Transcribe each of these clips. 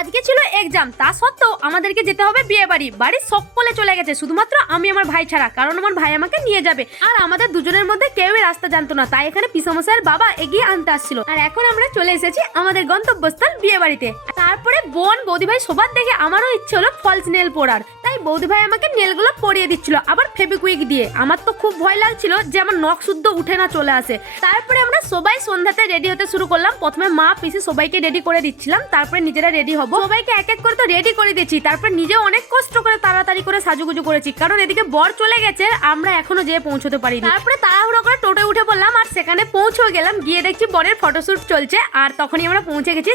আজকে ছিল এক্সাম, তা সত্ত্বেও আমাদেরকে যেতে হবে বিয়ে বাড়ি। বাড়ির সকলে চলে গেছে, শুধুমাত্র আমি আমার ভাই ছাড়া, কারণ আমার ভাই আমাকে নিয়ে যাবে। আর আমাদের দুজনের মধ্যে কেউই রাস্তা জানতো না, তাই এখানে পিসমশাইয়ের বাবা এগিয়ে আনতে আসছিল। আর এখন আমরা চলে এসেছি আমাদের গন্তব্যস্থল বিয়ে বাড়িতে। তারপরে বোন বৌদি ভাই সবার দেখে আমারও ইচ্ছে হলো ফলস নেল পরার, তাই বৌদি ভাই আমাকে নেলগুলো পরিয়ে দিচ্ছিল, আবার ফেবিকুইক দিয়ে। আমার তো খুব ভয় লাগছিল যে আমার নখ শুদ্ধ উঠে না চলে আসে। তারপরে আমরা সবাই সন্ধ্যাতে রেডি হতে শুরু করলাম। প্রথমে মা পিসি সবাইকে রেডি করে দিচ্ছিলাম, তারপরে নিজেরা রেডি হবো। সবাইকে এক এক করে তো রেডি করে দিচ্ছি, তারপর নিজেও অনেক কষ্ট করে তাড়াতাড়ি করে সাজুগুজু করেছি, কারণ এদিকে বর চলে গেছে, আমরা এখনো যেয়ে পৌঁছতে পারিনি। তারপরে তাড়াহুড়ো করে টোটোয় উঠে পড়লাম, আর সেখানে পৌঁছেও গেলাম। গিয়ে দেখছি বরের ফটোশুট চলছে, আর তখনই আমরা পৌঁছে গেছি।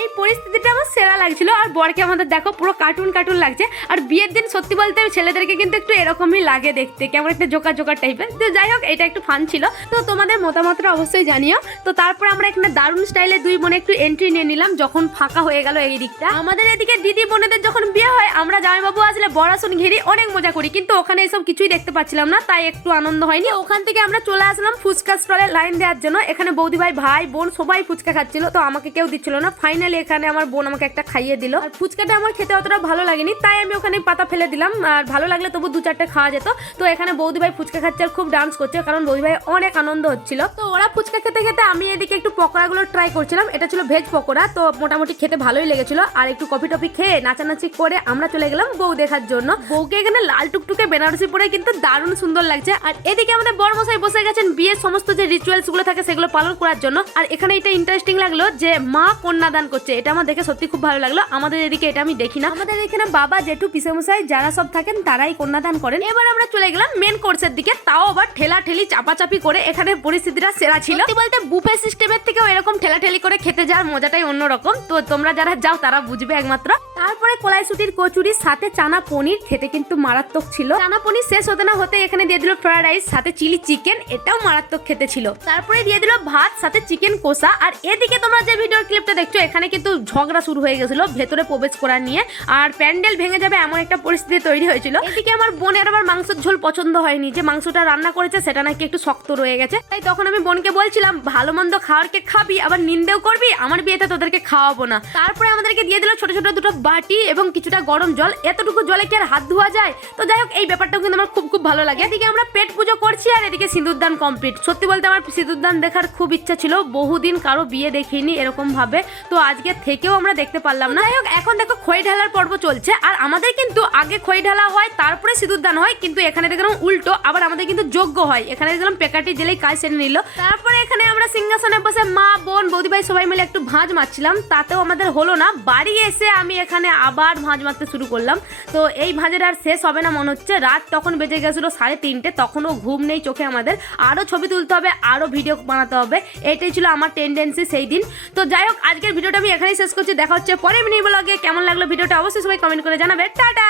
এই পরিস্থিতিটা আমার সেরা লাগছিল। আর বরকে আমাদের দেখো পুরো কার্টুন কার্টুন লাগছে। আর বিয়ের দিন সত্যি বলতে ছেলেদেরকে কিন্তু একটু এরকমই লাগে দেখতে, কেমন একটা জোকার জোকার টাইপের। তো যাই হোক, এটা একটু ফান ছিল। তো তোমাদের মতামতটা অবশ্যই জানিও। তো তারপরে আমরা এখানে দারুণ স্টাইলে দুই বোনে একটু এন্ট্রি নিয়ে নিলাম, যখন ফাঁকা হয়ে গেল এই দিকটা। আমাদের এদিকে দিদি বোনেদের যখন বিয়ে হয়, আমরা জামাইবাবু আসলে বর আসন ঘিরি অনেক মজা করি, কিন্তু ওখানে এসব কিছুই দেখতে পাচ্ছিলাম না, তাই একটু আনন্দ হয়নি। ওখান থেকে আমরা চলে আসলাম ফুচকা স্টলে লাইন দেওয়ার জন্য। এখানে বৌদি ভাই ভাই বোন সবাই ফুচকা খাচ্ছিল, তো আমাকে কেউ দিচ্ছিল না। ফাইনালি এখানে আমার বোন আমাকে একটা খাইয়ে দিল। আর ফুচকাটা আমার খেতে অতটা ভালো লাগেনি, তাই আমি ওখানে পাতা ফেলে দিলাম। আর ভালো লাগলে তবু দু চারটে খাওয়া যেত। তো এখানে বৌদি ভাই ফুচকা খাচ্ছে আর খুব ডান্স করছে, কারণ বৌদি ভাই অনেক আনন্দ হচ্ছিল। তো ওরা ফুচকা খেতে খেতে আমি এদিকে একটু পকোড়াগুলো ট্রাই করছিলাম। এটা ছিল ভেজ পকোড়া, তো মোটামুটি খেতে ভালোই লেগেছিল। আর একটু কফি টফি খেয়ে নাচানাচি করে আমরা চলে গেলাম বউ দেখার জন্য। বউকে এখানে লাল টুকটুকে বেনারসি পরে কিন্তু দারুণ সুন্দর লাগছে। আর এদিকে আমাদের বড়মশাই বসে গেছেন বিয়ের সমস্ত যে রিচুয়ালস গুলো থাকে সেগুলো পালন করার জন্য। আর এখানে এটা ইন্টারেস্টিং লাগলো যে মা কন্যাদান করছে, এটা আমার দেখে সত্যি খুব ভালো লাগলো। আমাদের এদিকে এটা আমি দেখি না, আমাদের এখানে বাবা জেঠু পিসেমশাই যারা সব থাকেন তারাই কন্যাদান করেন। এবার আমরা চলে গেলাম মেন কোর্সের দিকে, তাও আবার ঠেলা ঠেলি চাপাচাপি করে। এখানে পরিস্থিতিটা সেরা ছিল বলতে, বুফে সিস্টেমের থেকেও এরকম ঠেলা ঠেলি করে খেতে যাওয়ার মজাটাই অন্যরকম। তো তোমরা যারা যাও তারা বুঝবে একমাত্র। তারপরে কলাইশুটির কচুরির সাথে চানা পনির খেতে কিন্তু মারাত্মক ছিল। চানা পনির শেষ হতে না হতে এখানে দিয়ে দিল ফ্রাইড রাইস সাথে চিলি চিকেন, এটাও মারাত্মক খেতে ছিল। তারপরে দিয়ে দিল ভাত সাথে চিকেন কষা। আর এদিকে তোমরা যে ভিডিওর ক্লিপটা দেখছো, এখানে কিন্তু ঝগড়া শুরু হয়ে গেছিল ভেতরে প্রবেশ করা নিয়ে, আর প্যান্ডেল ভেঙে যাবে এমন একটা পরিস্থিতি তৈরি হয়েছিল। এদিকে আমার বোনের আবার মাংসের ঝোল পছন্দ হয়নি, যে মাংসটা রান্না করেছে সেটা নাকি একটু শক্ত রয়ে গেছে। তাই তখন আমি বোনকে বলছিলাম, ভালো মন্দ খাওয়ারকে খাবি আবার নিন্দেও করবি, আমার বিয়েতে তোদেরকে খাওয়াবো না। তারপরে আমাদেরকে দিয়ে দিল ছোট ছোট দুটো বাটি এবং কিছুটা গরম জল। এতটুকু জলে কি আর হাত ধোয়া যায়? তো যাই হোক, এই ব্যাপারটাও কিন্তু আমার খুব খুব ভালো লাগে। এদিকে আমরা পেট পুজো করছি, আর এদিকে সিঁদুরদান কমপ্লিট। সত্যি বলতে আমার সিঁদুরদান দেখার খুব ইচ্ছা ছিল, বহুদিন কারো বিয়ে দেখিনি এরকম ভাবে, তো আজকে থেকেও আমরা দেখতে পারলাম না। যাই হোক, এখন দেখো খই ঢালার পর্ব চলছে। আর আমাদের কিন্তু আগে খই ঢালা হয়, তারপরে সিঁদুরদান হয়, কিন্তু এখানে দেখলাম উল্টো। আবার আমাদের কিন্তু যজ্ঞ হয়, এখানে দেখলাম পেকাটি জেলেই কাজ সেরে নিল। তারপরে এখানে আমরা সিংহাসনে বসে মা বোন বৌদি ভাই সবাই মিলে একটু ভাঁজ মারছিলাম, তাতেও আমাদের হলো না। বাড়ি এসে আমি এখানে আবার ভাঁজ মারতে শুরু করলাম। তো এই ভাঁজের আর শেষ হবে না মনে হচ্ছে। রাত তখন বেজে গেছিল 3:30, তখনও ঘুম নেই চোখে আমাদের। আরও ছবি তুলতে হবে, আরও ভিডিও বানাতে হবে, এটাই ছিল আমার টেন্ডেন্সি সেই দিন। তো যাই হোক, আজকের ভিডিওটা আমি এখানেই শেষ করছি। দেখা হচ্ছে পরের মিনি ব্লগে। কেমন লাগলো ভিডিওটা অবশ্যই সবাই কমেন্ট করে জানাবে। টাটা।